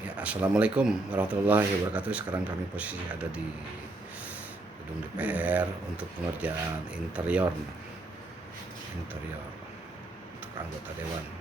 Ya, assalamualaikum warahmatullahi wabarakatuh. Sekarang kami posisi ada di gedung DPR untuk pengerjaan interior untuk anggota dewan.